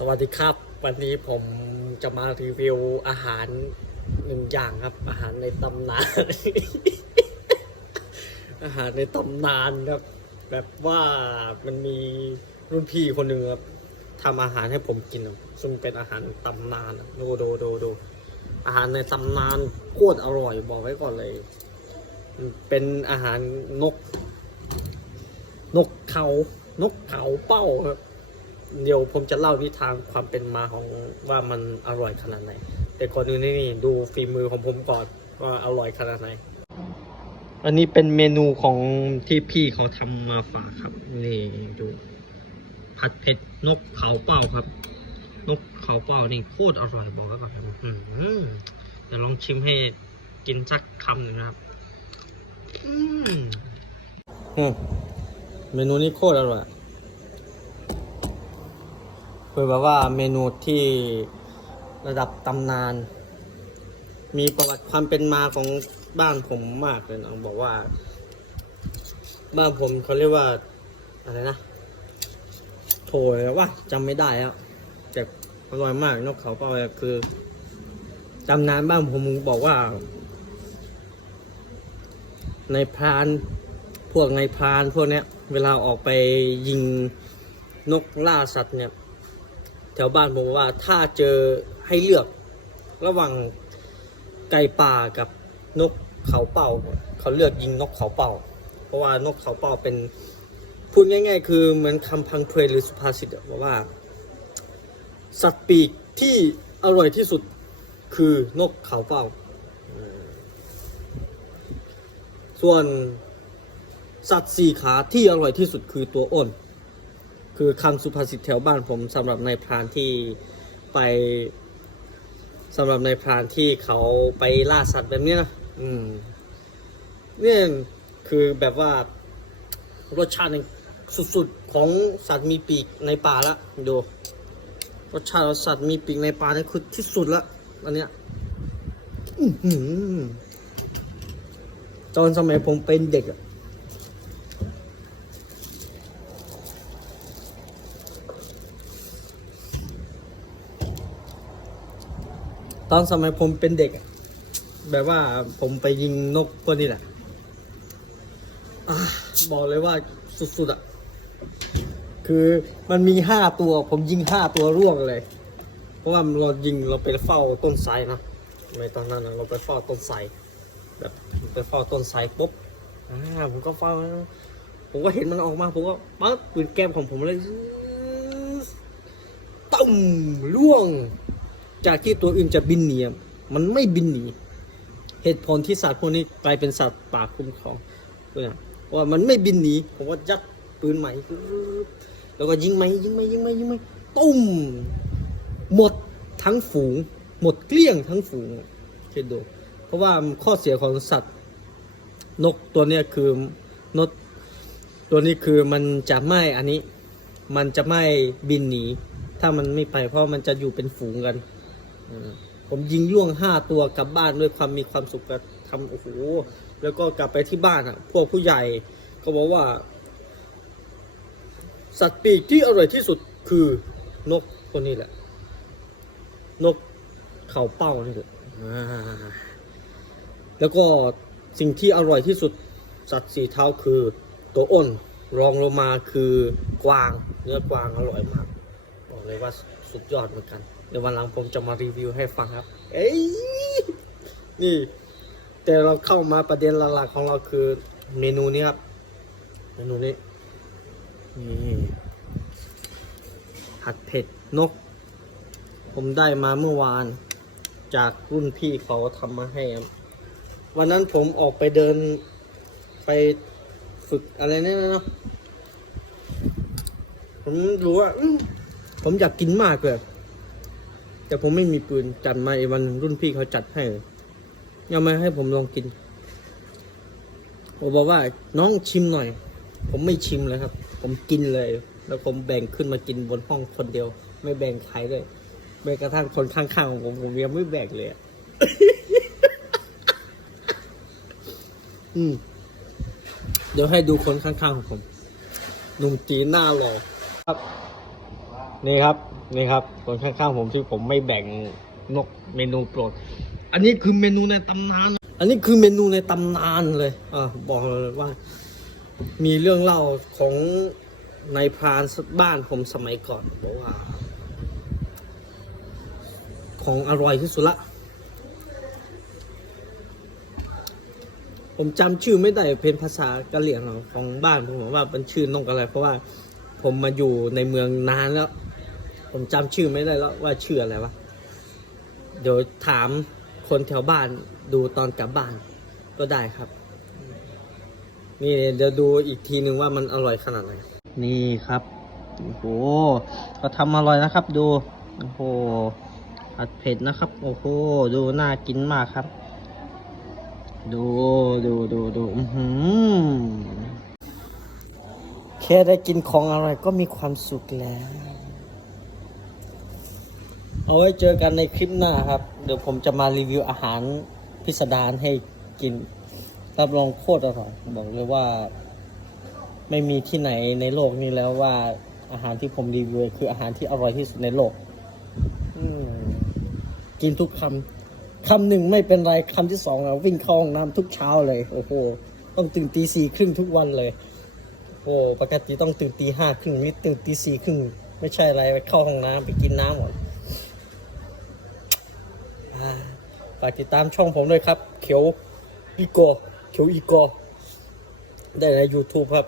สวัสดีครับ วันนี้ผมจะมารีวิวอาหารหนึ่งอย่างครับ อาหารในตำนาน อาหารในตำนานครับ แบบว่ามันมีรุ่นพี่คนหนึ่งครับทำอาหารให้ผมกินครับซึ่งเป็นอาหารตำนานดูดูดูดูอาหารในตำนานโคตรอร่อยบอกไว้ก่อนเลย เป็นอาหารนก นกเขานกเขาเป้าครับ เดี๋ยวผมจะเล่านิทานความเป็นมาของว่ามันอร่อยขนาดไหน แต่ก่อนอื่นนี่ดูฝีมือของผมก่อนว่าอร่อยขนาดไหน อันนี้เป็นเมนูของที่พี่เขาทำมาฝากครับนี่ดูผัดเผ็ดนกเขาเป้าครับ นกเขาเป้านี่โคตรอร่อยบอกไว้ก่อนครับอืมเดี๋ยวลองชิมให้กินสักคำหนึ่งนะครับอืมอืมเมนูนี้โคตรอร่อย คือแบบว่าเมนูที่ระดับตำนาน มีประวัติความเป็นมาของบ้านผมมากเลยนะบอกว่า บ้านผมเขาเรียกว่าอะไรนะโถยว่าจำไม่ได้แล้วแต่อร่อยมากนกเขาเป้าคือตำนานบ้านผมบอกว่า ในพรานพวกในพรานพวกเนี้ย เวลาออกไปยิงนกล่าสัตว์เนี่ย แถวบ้านผมว่าถ้าเจอให้เลือกระหว่างไก่ป่ากับนกเขาเป่า เขาเลือกยิงนกเขาเป่า เพราะว่านกเขาเป่าเป็นพูดง่าย ๆ คือเหมือนคำพังเพลหรือสุภาษิตบอกว่า สัตว์ปีกที่อร่อยที่สุดคือนกเขาเป่า ส่วนสัตว์สี่ขาที่อร่อยที่สุดคือตัวอ้น คือคำสุภาษิตแถวบ้านผมสำหรับนายพรานที่ไปสำหรับนายพรานที่เขาไปล่าสัตว์แบบนี้นะอืมเนี่ยคือแบบว่ารสชาติสุดๆของสัตว์มีปีกในป่าละดูรสชาติของสัตว์มีปีกในป่านี่คือที่สุดละอันเนี้ยตอนสมัยผมเป็นเด็กอะ ตอนสมัยผมเป็นเด็ก แบบว่าผมไปยิงนกพวกนี้แหละบอกเลยว่าสุดๆอะ คือมันมีห้าตัว ผมยิงห้าตัวร่วงเลย เพราะว่าเรายิงเราไปเฝ้าต้นไทรนะในตอนนั้นเราไปเฝ้าต้นไทรแบบไปเฝ้าต้นไทรปุ๊บอ่าผมก็เฝ้าผมก็เห็นมันออกมา ผมก็ปั๊บปืนแก้มของผมเลยตุ้มร่วง จากที่ตัวอื่นจะบินหนีมันไม่บินหนีเหตุผลที่สัตว์พวกนี้กลายเป็นสัตว์ป่าคุ้มครองเนี่ยว่ามันไม่บินหนีผมว่ายัดปืนใหม่แล้วก็ยิงไหมยิงไหมยิงไหมยิงไหมตุ้มหมดทั้งฝูง หมดเกลี้ยงทั้งฝูงเคดดูเพราะว่าข้อเสียของสัตว์ นกตัวเนี้ยคือนกตัวนี้คือมันจะไม่อันนี้ มันจะไม่บินหนี ถ้ามันไม่ไปเพราะมันจะอยู่เป็นฝูงกัน ผมยิงล่วงห้าตัวกลับบ้านด้วยความมีความสุขกับทำโอ้โหแล้วก็กลับไปที่บ้านอะ พวกผู้ใหญ่ก็บอกว่า สัตว์ปีกที่อร่อยที่สุดคือนกตัวนี้แหละ นกเขาเป้านี่แหละแล้วก็สิ่งที่อร่อยที่สุด สัตว์สีเท้าคือตัวอ้นรองลงมาคือกวาง เนื้อกวางอร่อยมาก บอกเลยว่าสุดยอดเหมือนกัน เดี๋ยววันหลังผมจะมารีวิวให้ฟังครับ เอ้ยนี่ แต่เราเข้ามาประเด็นหลักๆของเราคือเมนูนี้ครับ เมนูนี้นี่ผัดเผ็ดนก ผมได้มาเมื่อวาน จากรุ่นพี่เขาทำมาให้ครับวันนั้นผมออกไปเดินไปฝึกอะไรเนี่ยนะผมรู้ว่าผมอยากกินมากเลย แต่ผมไม่มีปืนจัดมาไอ้วันรุ่นพี่เขาจัดให้ยังไม่ให้ผมลองกินผมบอกว่าน้องชิมหน่อย ผมไม่ชิมเลยครับ ผมกินเลย แล้วผมแบ่งขึ้นมากินบนห้องคนเดียว ไม่แบ่งใครเลยแม้กระทั่งคนข้างๆของผมผมยังไม่แบ่งเลยอืมเดี๋ยวให้ดูคนข้างๆของผมหนุ่มจีนหน้าหล่อครับ นี่ครับ นี่ครับคนข้างๆผมที่ผมไม่แบ่งนกเมนูโปรด อันนี้คือเมนูในตำนาน อันนี้คือเมนูในตำนานเลยอะบอกเลยว่า มีเรื่องเล่าของนายพรานบ้านผมสมัยก่อนบอกว่า ของอร่อยที่สุดละ ผมจำชื่อไม่ได้เป็นภาษากะเหรี่ยงของของบ้านผมว่าเป็นชื่อนกอะไร เพราะว่าผมมาอยู่ในเมืองนานแล้ว ผมจำชื่อไม่ได้แล้วว่าชื่ออะไรวะ เดี๋ยวถามคนแถวบ้านดูตอนกลับบ้านก็ได้ครับ นี่เดี๋ยวดูอีกทีหนึ่งว่ามันอร่อยขนาดไหน นี่ครับ โอ้โหเขาทำอร่อยนะครับ ดู โอ้โหผัดเผ็ดนะครับ โอ้โห ดูน่ากินมากครับ ดูดูดูดูอือหือแค่ได้กินของอร่อยก็มีความสุขแล้ว เอาไว้เจอกันในคลิปหน้าครับ เดี๋ยวผมจะมารีวิวอาหารพิสดารให้กิน รับรองโคตรอร่อยบอกเลยว่า ไม่มีที่ไหนในโลกนี้แล้วว่าอาหารที่ผมรีวิวคืออาหารที่อร่อยที่สุดในโลกกินทุกคำคำหนึ่งไม่เป็นไรคำที่สองเราวิ่งเข้าห้องน้ำทุกเช้าเลยโอ้โหต้องตื่นตีสี่ครึ่งทุกวันเลย โอ้ปกติต้องตื่นตีห้าครึ่งนี่ตื่นตีสี่ครึ่งไม่ใช่อะไรไปเข้าห้องน้ำไปกินน้ำก่อน ฝากติดตามช่องผมด้วยครับ เขียวอีโกเขียวอีโกได้ใน YouTube ครับ